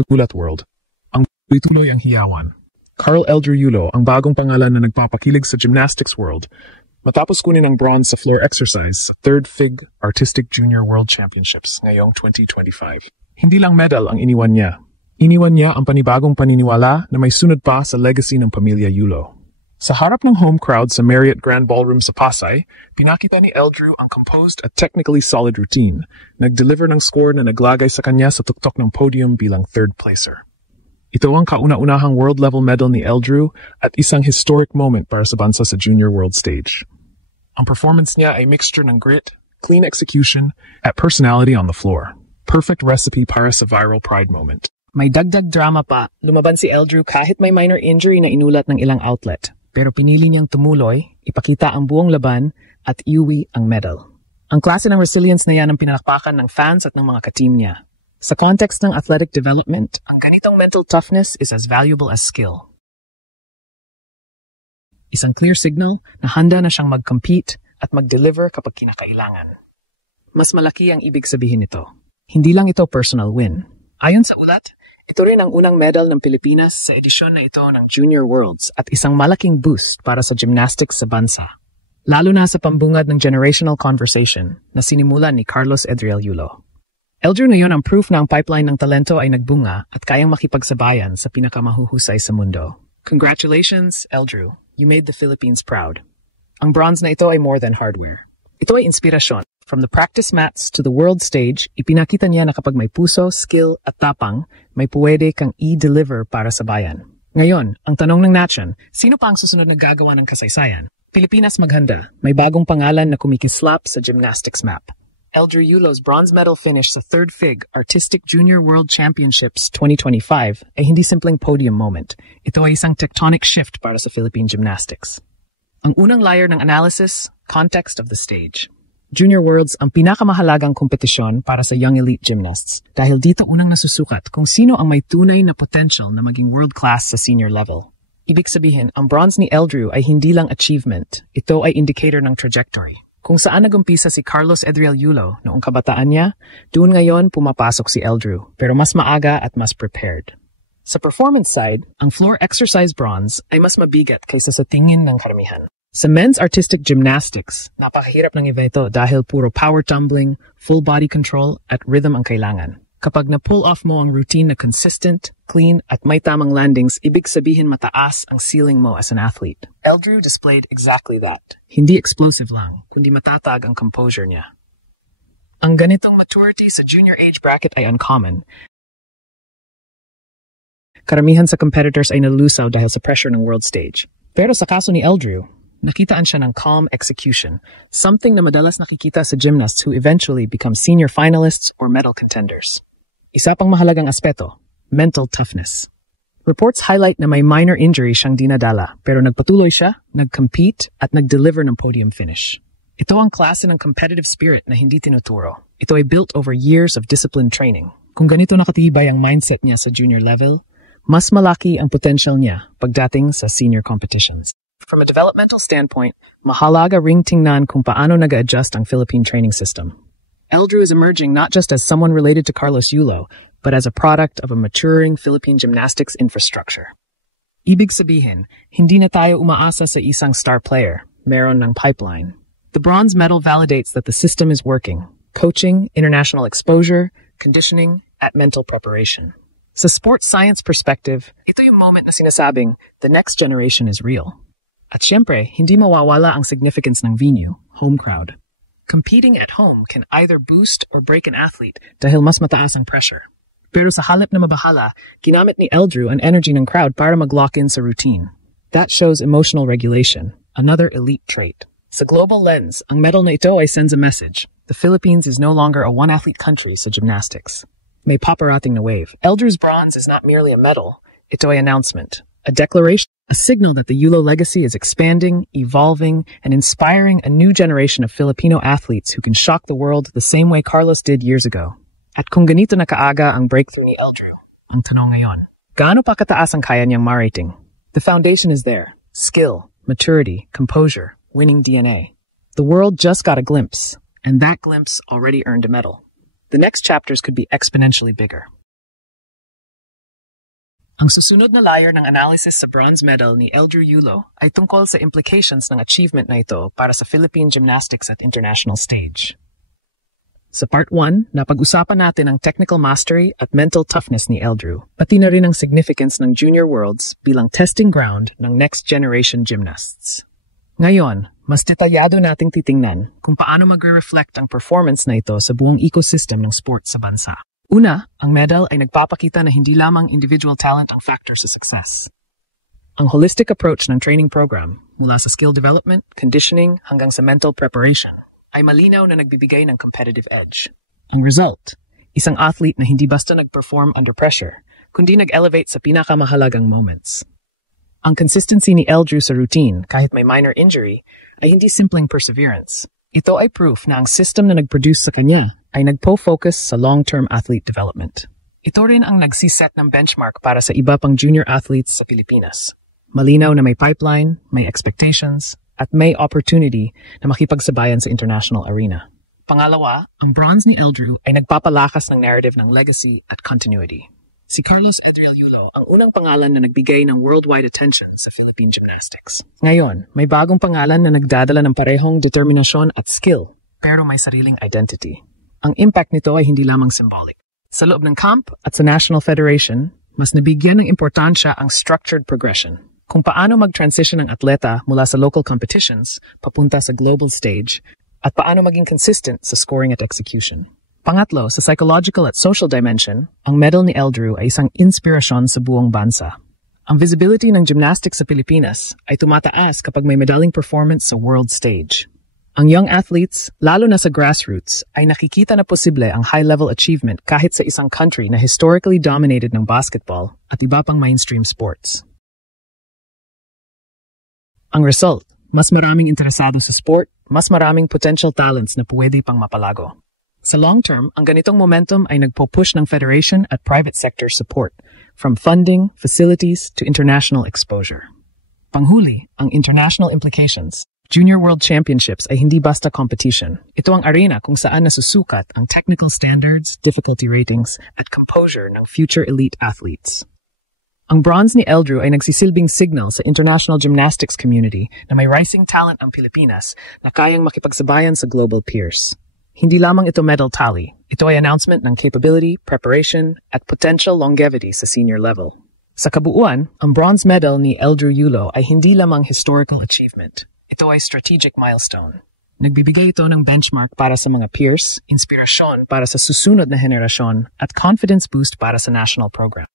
Kagulat World. Ang tuloy ang hiyawan. Carl Eldrew Yulo, ang bagong pangalan na nagpapakilig sa gymnastics world. Matapos kunin ang bronze sa floor exercise sa 3rd FIG Artistic Junior World Championships ngayong 2025. Hindi lang medal ang iniwan niya. Iniwan niya ang panibagong paniniwala na may sunod pa sa legacy ng pamilya Yulo. Sa harap ng home crowd sa Marriott Grand Ballroom sa Pasay, pinakita ni Eldrew ang composed at technically solid routine. Nag-deliver ng score na naglagay sa kanya sa tuktok ng podium bilang 3rd placer. Ito ang kauna-unahang world-level medal ni Eldrew at isang historic moment para sa bansa sa junior world stage. Ang performance niya ay mixture ng grit, clean execution, at personality on the floor. Perfect recipe para sa viral pride moment. May dagdag drama pa. Lumaban si Eldrew kahit may minor injury na inulat ng ilang outlet. Pero pinili niyang tumuloy, ipakita ang buong laban, at iuwi ang medal. Ang klase ng resilience na yan ang pinalakpakan ng fans at ng mga ka-team niya. Sa context ng athletic development, ang ganitong mental toughness is as valuable as skill. Isang clear signal na handa na siyang mag-compete at mag-deliver kapag kinakailangan. Mas malaki ang ibig sabihin nito. Hindi lang ito personal win. Ayon sa ulat, ito rin ang unang medal ng Pilipinas sa edisyon na ito ng Junior Worlds at isang malaking boost para sa gymnastics sa bansa. Lalo na sa pambungad ng generational conversation na sinimulan ni Carlos Edriel Yulo. Eldrew ngayon ang proof na ang pipeline ng talento ay nagbunga at kayang makipagsabayan sa pinakamahuhusay sa mundo. Congratulations, Eldrew. You made the Philippines proud. Ang bronze na ito ay more than hardware. Ito ay inspirasyon. From the practice mats to the world stage, ipinakita niya na kapag may puso, skill at tapang, may puwede kang i-deliver para sa bayan. Ngayon, ang tanong ng nation, sino pa ang susunod na gagawa ng kasaysayan? Pilipinas maghanda, may bagong pangalan na kumikislap sa gymnastics map. Eldrew Yulo's bronze medal finish sa 3rd FIG Artistic Junior World Championships 2025 ay hindi simpleng podium moment. Ito ay isang tectonic shift para sa Philippine gymnastics. Ang unang layer ng analysis, context of the stage. Junior Worlds ang pinakamahalagang kompetisyon para sa young elite gymnasts dahil dito unang nasusukat kung sino ang may tunay na potential na maging world-class sa senior level. Ibig sabihin, ang bronze ni Eldrew ay hindi lang achievement, ito ay indicator ng trajectory. Kung saan nagumpisa si Carlos Edriel Yulo noong kabataan niya, doon ngayon pumapasok si Eldrew, pero mas maaga at mas prepared. Sa performance side, ang floor exercise bronze ay mas mabigat kaysa sa tingin ng karamihan. Sa men's artistic gymnastics, napakahirap ng evento dahil puro power tumbling, full body control, at rhythm ang kailangan. Kapag na-pull off mo ang routine na consistent, clean, at may tamang landings, ibig sabihin mataas ang ceiling mo as an athlete. Eldrew displayed exactly that. Hindi explosive lang, kundi matatag ang composure niya. Ang ganitong maturity sa junior age bracket ay uncommon. Karamihan sa competitors ay nalusaw dahil sa pressure ng world stage. Pero sa kaso ni Eldrew, nakitaan siya ng calm execution, something na madalas nakikita sa gymnasts who eventually become senior finalists or medal contenders. Isa pang mahalagang aspeto, mental toughness. Reports highlight na may minor injury siyang dinadala, pero nagpatuloy siya, nag-compete, at nag-deliver ng podium finish. Ito ang klase ng competitive spirit na hindi tinuturo. Ito ay built over years of disciplined training. Kung ganito nakatibay ang mindset niya sa junior level, mas malaki ang potential niya pagdating sa senior competitions. From a developmental standpoint, mahalaga ring tingnan kung paano nag-adjust ang Philippine training system. Eldrew is emerging not just as someone related to Carlos Yulo, but as a product of a maturing Philippine gymnastics infrastructure. Ibig sabihin, hindi na tayo umaasa sa isang star player, meron ng pipeline. The bronze medal validates that the system is working. Coaching, international exposure, conditioning, at mental preparation. Sa sports science perspective, ito yung moment na sinasabing, the next generation is real. At syempre, hindi mawawala ang significance ng venue, home crowd. Competing at home can either boost or break an athlete dahil mas mataas ang pressure. Pero sa halip na mabahala, ginamit ni Eldrew ang energy ng crowd para mag-lock in sa routine. That shows emotional regulation, another elite trait. Sa global lens, ang medal na ito ay sends a message. The Philippines is no longer a one-athlete country sa gymnastics. May paparating na wave. Eldrew's bronze is not merely a medal, ito ay announcement, a declaration. A signal that the Yulo legacy is expanding, evolving, and inspiring a new generation of Filipino athletes who can shock the world the same way Carlos did years ago. At kung ganito na kaaga ang breakthrough ni Eldrew, ang tanong ngayon, gaano pa kataas ang kaya niyang marating? The foundation is there. Skill, maturity, composure, winning DNA. The world just got a glimpse, and that glimpse already earned a medal. The next chapters could be exponentially bigger. Ang susunod na layer ng analysis sa bronze medal ni Eldrew Yulo ay tungkol sa implications ng achievement na ito para sa Philippine gymnastics at international stage. Sa Part 1, napag-usapan natin ang technical mastery at mental toughness ni Eldrew, pati na rin ang significance ng Junior Worlds bilang testing ground ng next-generation gymnasts. Ngayon, mas detalyado nating titingnan kung paano magre-reflect ang performance na ito sa buong ecosystem ng sport sa bansa. Una, ang medal ay nagpapakita na hindi lamang individual talent ang factor sa success. Ang holistic approach ng training program, mula sa skill development, conditioning, hanggang sa mental preparation, ay malinaw na nagbibigay ng competitive edge. Ang result, isang athlete na hindi basta nag-perform under pressure, kundi nag-elevate sa pinakamahalagang moments. Ang consistency ni Eldrew sa routine, kahit may minor injury, ay hindi simpleng perseverance. Ito ay proof na ang system na nag-produce sa kanya ay nagpo-focus sa long-term athlete development. Ito rin ang nagsiset ng benchmark para sa iba pang junior athletes sa Pilipinas. Malinaw na may pipeline, may expectations, at may opportunity na makipagsabayan sa international arena. Pangalawa, ang bronze ni Eldrew ay nagpapalakas ng narrative ng legacy at continuity. Si Carlos Edriel Yulo ang unang pangalan na nagbigay ng worldwide attention sa Philippine gymnastics. Ngayon, may bagong pangalan na nagdadala ng parehong determinasyon at skill, pero may sariling identity. Ang impact nito ay hindi lamang symbolic. Sa loob ng camp at sa National Federation, mas nabigyan ng importansya ang structured progression. Kung paano mag-transition ang atleta mula sa local competitions papunta sa global stage at paano maging consistent sa scoring at execution. Pangatlo, sa psychological at social dimension, ang medal ni Eldrew ay isang inspirasyon sa buong bansa. Ang visibility ng gymnastics sa Pilipinas ay tumataas kapag may medaling performance sa world stage. Ang young athletes, lalo na sa grassroots, ay nakikita na posible ang high-level achievement kahit sa isang country na historically dominated ng basketball at iba pang mainstream sports. Ang result, mas maraming interesado sa sport, mas maraming potential talents na pwede pang mapalago. Sa long term, ang ganitong momentum ay nagpo-push ng federation at private sector support, from funding, facilities, to international exposure. Panghuli, ang international implications. Junior World Championships ay hindi basta competition. Ito ang arena kung saan nasusukat ang technical standards, difficulty ratings, at composure ng future elite athletes. Ang bronze ni Eldrew ay nagsisilbing signal sa international gymnastics community na may rising talent ang Pilipinas na kayang makipagsabayan sa global peers. Hindi lamang ito medal tally. Ito ay announcement ng capability, preparation, at potential longevity sa senior level. Sa kabuuan, ang bronze medal ni Eldrew Yulo ay hindi lamang historical achievement. Ito ay strategic milestone. Nagbibigay ito ng benchmark para sa mga peers, inspirasyon para sa susunod na henerasyon, at confidence boost para sa national program.